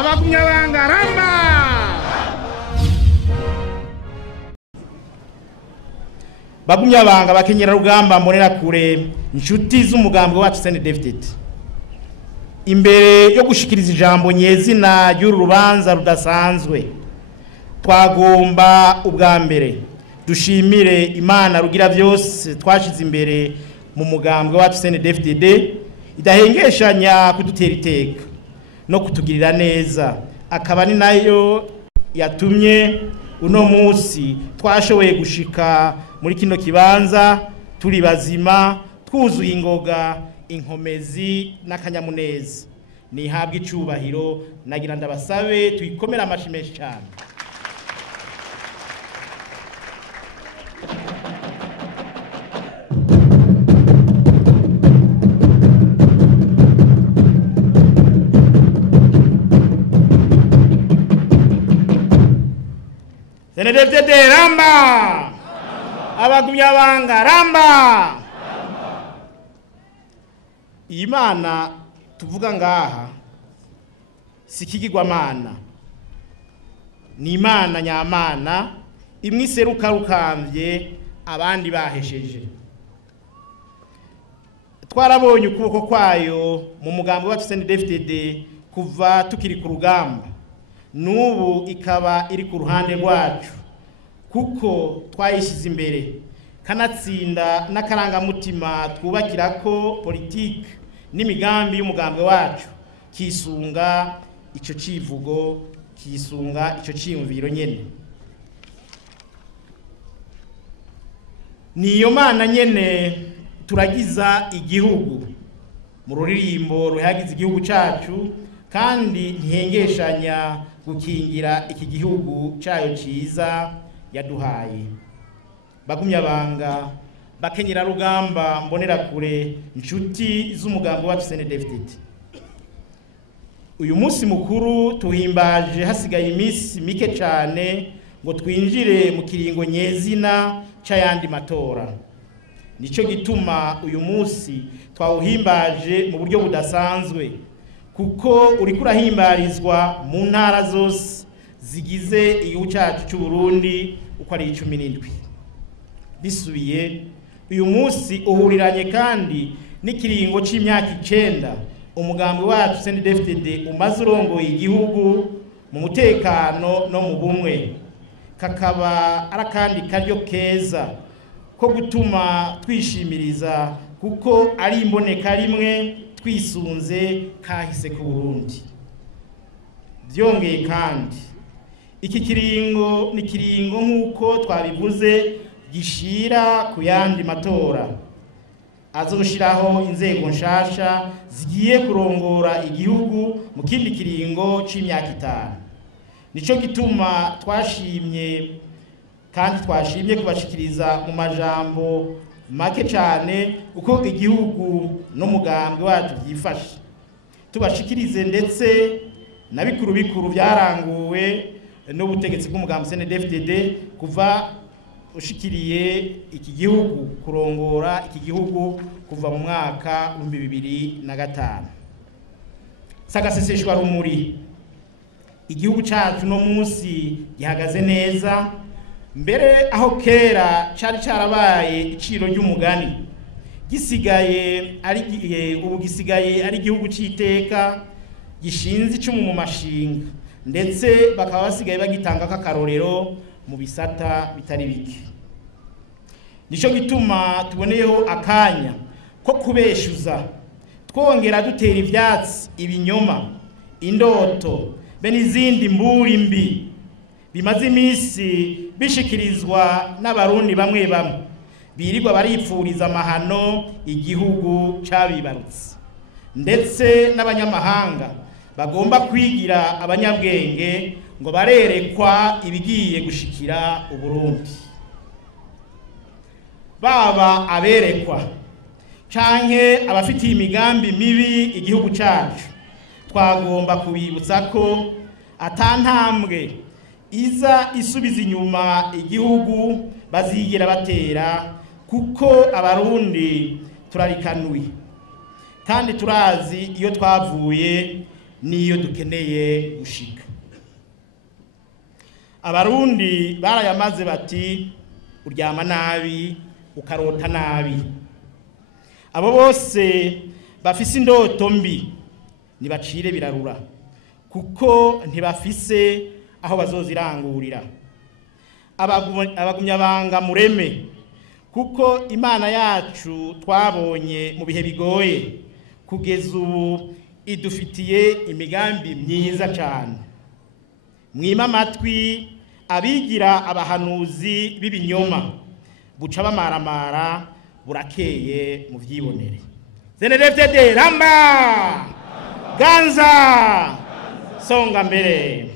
abagumyabanga ramba bagumyabanga bakenyera rugamba mbonera kure inshuti z'umugambwe wacu Cndd-Fdd imbere yo gushikiriza ijambo nyezina ry'uru rubanza rudasanzwe twagomba ubwa mbere dushimire Imana rugira byose twashize imbere mu mugambwe wacu Cndd-Fdd idahengeshanya kudutera iteka no kutugirira neza, akaba ni nayo yatumye uno munsi twashoboye gushika muri kino kibanza turi bazima twuzuye ingoga inkomezi n'akanyamuneza. Nihabwe icubahiro, nagira ndabasabe tuyikomera amashi menshi cyane. Cndd-Fdd ramba, abagumyabanga ramba. Imana tuvuga ngaha sikigirwamana, ni Imana nyamana imwe iseruka rukambye abandi bahesheje. Twarabonye ukuboko kwayo mu mugambi wacu Cndd-Fdd kuva tukiri ku rugamba, nubu ikaba iri ku ruhande rwacu kuko twayishize imbere kanatsinda n'akarangamutima twubakirako politike n'imigambi y'umugambi wacu, kisunga ico civugo, kisunga ico ciyumviro nyene. Niyo Mana nyene turagiza igihugu mu ruririmbo ruhagize igihugu cacu, kandi ntihengeshanya gukingira iki gihugu cayo ciza yaduhaye. Bagumyabanga bakenyera rugamba mbonera kure inshuti z'umugambi wacu Cndd-Fdd, uyu munsi mukuru tuhimbaje hasigaye iminsi mike cyane ngo twinjire mu kiringo nyezina c'ayandi matora. Nico gituma uyu munsi twawuhimbaje mu buryo budasanzwe, kuko uri kurahimbarizwa mu ntara zose zigize igihugu cyacu cy'u Burundi uko ari 17. Bisubiye uyu munsi uhuriranye kandi n'ikiringo c'imyaka 9 umugambi wacu Cndd-Fdd umaze urongoye igihugu mu mutekano no mu bumwe. Kakaba arakandi karyo keza ko gutuma twishimiriza, kuko ari imboneka rimwe twisunze kahise ku Burundi. Byongeye kandi iki kiringo ni kiringo nk'uko twabivuze gishira ku yandi matora azoshiraho inzego nshasha zigiye kurongora igihugu mu kindi kiringo c'imyaka 5. Nico gituma twashimye kubashikiriza mu majambo make cyane uko igihugu n'umugambi wacu byifashe, tubashikirize ndetse na bikuru byaranguwe n'ubutegetsi bw'umugambi Cndd-Fdd kuva ushikiriye iki gihugu kurongora iki gihugu kuva mu mwaka 2005. Sagaseseshwa rumuri igihugu cyacu no munsi gihagaze neza, mbere aho kera cari carabaye iciro ry'umugani gisigaye ari igihugu c'iteka gishinze icumu mu mashinga, ndetse bakaba basigaye bagitanga k'akarorero mu bisata bitari bike. Nico gituma tuboneyeho akanya ko kubeshuza twongera dutera ivyatsi ibinyoma, indoto be n'izindi mburi mbi bimaze iminsi bishikirizwa n'abarundi bamwe birirwa baripfuriza amahano igihugu cabibarutse, ndetse n'abanyamahanga bagomba kwigira abanyabwenge ngo barerekwa ibigiye gushikira Uburundi. Baba aberekwa canke abafitiye imigambi mibi igihugu cacu, twagomba kubibutsa ko atantambwe iza isubiza inyuma igihugu bazigera batera, kuko abarundi turarikanuye kandi turazi iyo twavuye niyo dukeneye gushika. Abarundi barayamaze bati uryama nabi ukarota nabi. Abo bose bafise indoto mbi nibacire birarura kuko ntibafise aho bazozirangurira. Abagumyabanga mureme kuko Imana yacu twabonye mu bihe bigoye kugeza ubu idufitiye imigambi myiza cyane. Mwima amatwi abigira abahanuzi b'ibinyoma buca bamaramara burakeye mu vyibonere. Cndd-Fdd ramba ganza songa mbere.